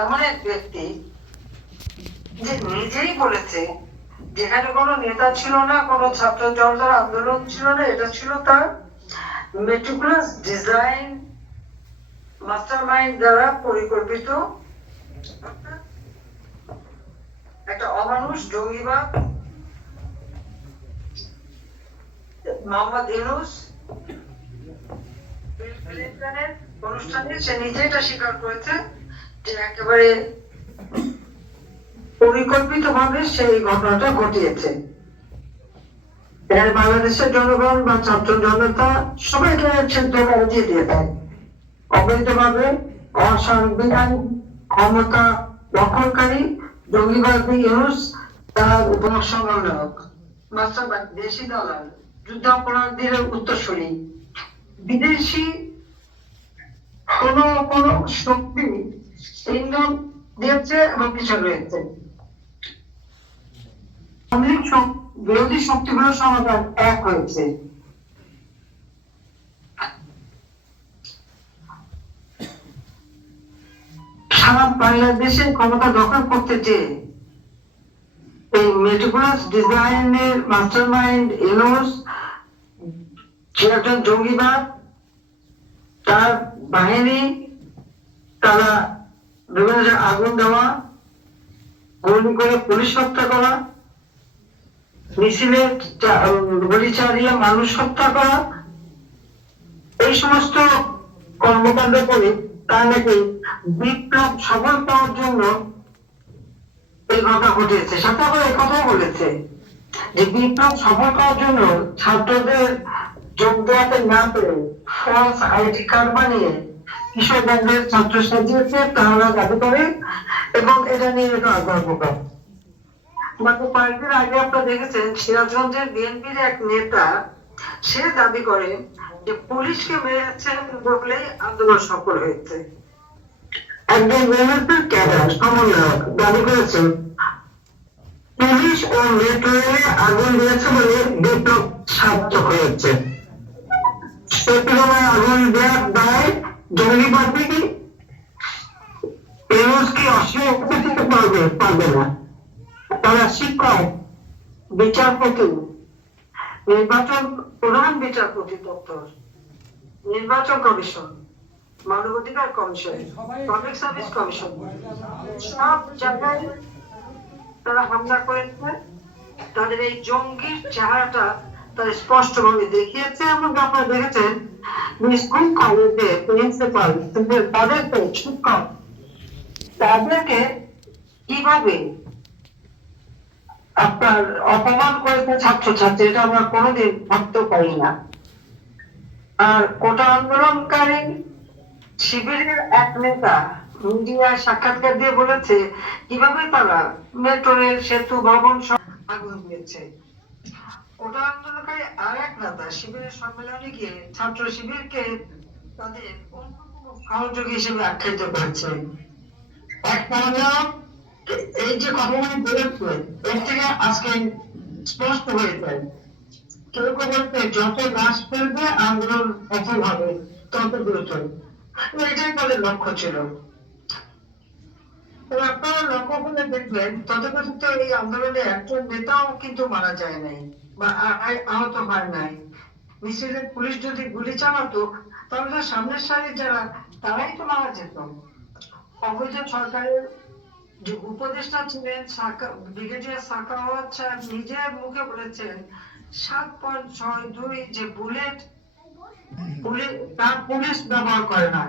এমন এক ব্যক্তি যে নিজেই বলেছে, যেখানে কোনো নেতা ছিল না, কোনো ছাত্র জনতার আন্দোলন ছিল না, এটা ছিল তার মেট্রিকুলাস ডিজাইন মাস্টার মাইন্ড দ্বারা পরিকল্পিত একটা অমানুষ, জঙ্গিবাদ, মোহাম্মদ ইউনুস অনুষ্ঠানে সে নিজে এটা স্বীকার করেছে। যে একেবারে পরিকল্পিত ভাবে সেই ঘটনাটা ঘটিয়েছে। বাংলাদেশের জনগণ বা ছাত্র জনতা সবাইকে ছিদ্র করে দিয়ে দিয়ে দেয়। অবৈধভাবে অসাংবিধানিক ক্ষমতা দখলকারী জঙ্গিবাদী ইউনুস তার উপসমন্বয়ক মাস্টারবাদ দেশি দালাল, যুদ্ধাপরাধীর উত্তরসূরি, বিদেশি কোন কোন শক্তি ইন্ধন দিয়েছে এবং কিছু রয়েছে। শক- বিরোধী শক্তিগুলোর সমাধান এক হয়েছে। সারা বাংলাদেশের ক্ষমতা দখল করতে চেয়ে এই মেটিকুলাস ডিজাইনের মাস্টার মাইন্ড ইনোস সে একজন জঙ্গিবাদ, তার বাহিনী, তারা বিভিন্ন আগুন দেওয়া, গুলি করে পুলিশ হত্যা করা, মিছিলে গুলি চালিয়ে মানুষ হত্যা করা, এই সমস্ত কর্মকাণ্ড করে তার নাকি বিপ্লব সফল পাওয়ার জন্য এই ঘটনা ঘটেছে। সাথে আবার এই কথাও বলেছে যে বিপ্লব সফল পাওয়ার জন্য ছাত্রদের যোগ দেওয়াতে না পেরে ফলস আইডি কার্ড বানিয়ে কিশোরগঞ্জের ছাত্র সাজিয়েছে তারা দাবি করে এবং এটা নিয়ে এটা গর্ব করে। মাত্র কয়েকদিন আগে আপনারা দেখেছেন সিরাজগঞ্জের বিএনপির এক নেতা, সে দাবি করে যে পুলিশকে আন্দোলন সফল হয়েছে। একজন বিএনপির ক্যাডার, সমন্বয়ক, দাবি করেছেন, পুলিশ ও মেট্রো রেলে আগুন দিয়েছে বলে বিপ্লব সার্থক হয়েছে। তুলনায় জঙ্গিবাদী কি? পারবে না। তারা শিক্ষক বিচারপতি, নির্বাচন প্রধান বিচারপতি, দপ্তর, নির্বাচন কমিশন, মানবাধিকার কমিশন পাবলিক সার্ভিস কমিশন, সব জায়গায় তারা হামলা করেছে। তাদের এই জঙ্গির চেহারাটা তারা স্পষ্টভাবে দেখিয়েছে এবং আপনারা দেখেছেন প্রিন্সিপাল তাদের শিক্ষক। তাদেরকে কীভাবে আপনার অপমান করেছে এটা আমরা কোনোদিন ভাবতেও পারি না। আর কোটা আন্দোলনকারী শিবিরের এক নেতা মিডিয়ায় সাক্ষাৎকার দিয়ে বলেছে, কীভাবে তারা মেট্রো রেল, সেতু, ভবন সব আগুন দিয়েছে। কোটা আন্দোলনকারী আর এক নেতা শিবিরের সম্মেলনে গিয়ে ছাত্র শিবিরকে তাদের অন্যতম সহযোগী হিসেবে আখ্যায়িত করেছে। এক এই যে কথাগুলি বলেছে এর থেকে আজকে স্পষ্ট হয়ে যায় কেউ কেউ বলতে যত নাশ ফেলবে, আন্দোলন সফল হবে, তত দ্রুত। এটাই তাদের লক্ষ্য ছিল। আপনারা লক্ষ্য করে দেখবেন তথাকথিত এই আন্দোলনে একজন নেতাও কিন্তু মারা যায় নাই। বা আহত হয় নাই। মিছিলে পুলিশ যদি গুলি চালাতো তাহলে তো সামনের সারির যারা, তারাই তো মারা যেত। অবৈধ সরকারের যে উপদেষ্টা ছিলেন ব্রিগেডিয়ার সাকাওয়াত সাহেব নিজের মুখে বলেছেন, সাত পয়েন্ট ছয় দুই যে বুলেট তার পুলিশ ব্যবহার করে না।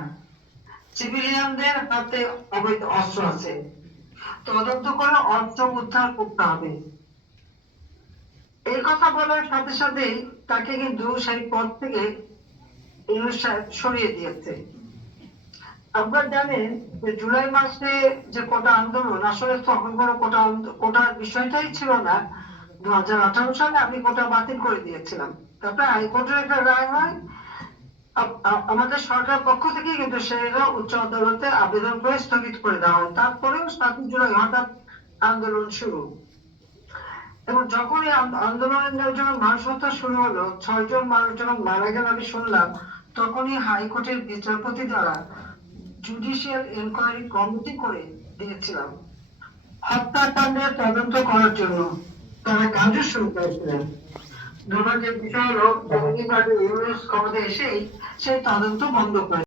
সিভিলিয়ানদের হাতে অবৈধ অস্ত্র আছে। তদন্ত করে অস্ত্র উদ্ধার করতে হবে। এই কথা বলার সাথে সাথে তাকে কিন্তু সেই পদ থেকে ইউনুস সাহেব সরিয়ে দিয়েছে। আপনারা জানেন যে জুলাই মাসে যে কোটা আন্দোলন, আসলে তখন কোনো কোটা কোটার বিষয়টাই ছিল না। দু হাজার আঠারো সালে আমি কোটা বাতিল করে দিয়েছিলাম। তারপরে হাইকোর্টের একটা রায় হয়। আমাদের সরকার পক্ষ থেকে কিন্তু সেটা উচ্চ আদালতে আবেদন করে স্থগিত করে দেওয়া হয়। তারপরেও সাতই জুলাই হঠাৎ আন্দোলন শুরু। এবং যখন এই আন- আন্দোলনের যখন মানুষ হত্যা শুরু হলো, ছয়জন মানুষ যখন মারা গেল আমি শুনলাম, তখনই হাইকোর্টের বিচারপতি দ্বারা জুডিশিয়াল এনকোয়ারি কমিটি করে দিয়েছিলাম। হত্যাকাণ্ডের তদন্ত করার জন্য তারা কার্য শুরু করেছিলেন। দুর্ভাগ্যের বিষয় হলো জঙ্গিবাদী ইউনুস ক্ষমতা এসেই সেই তদন্ত বন্ধ করে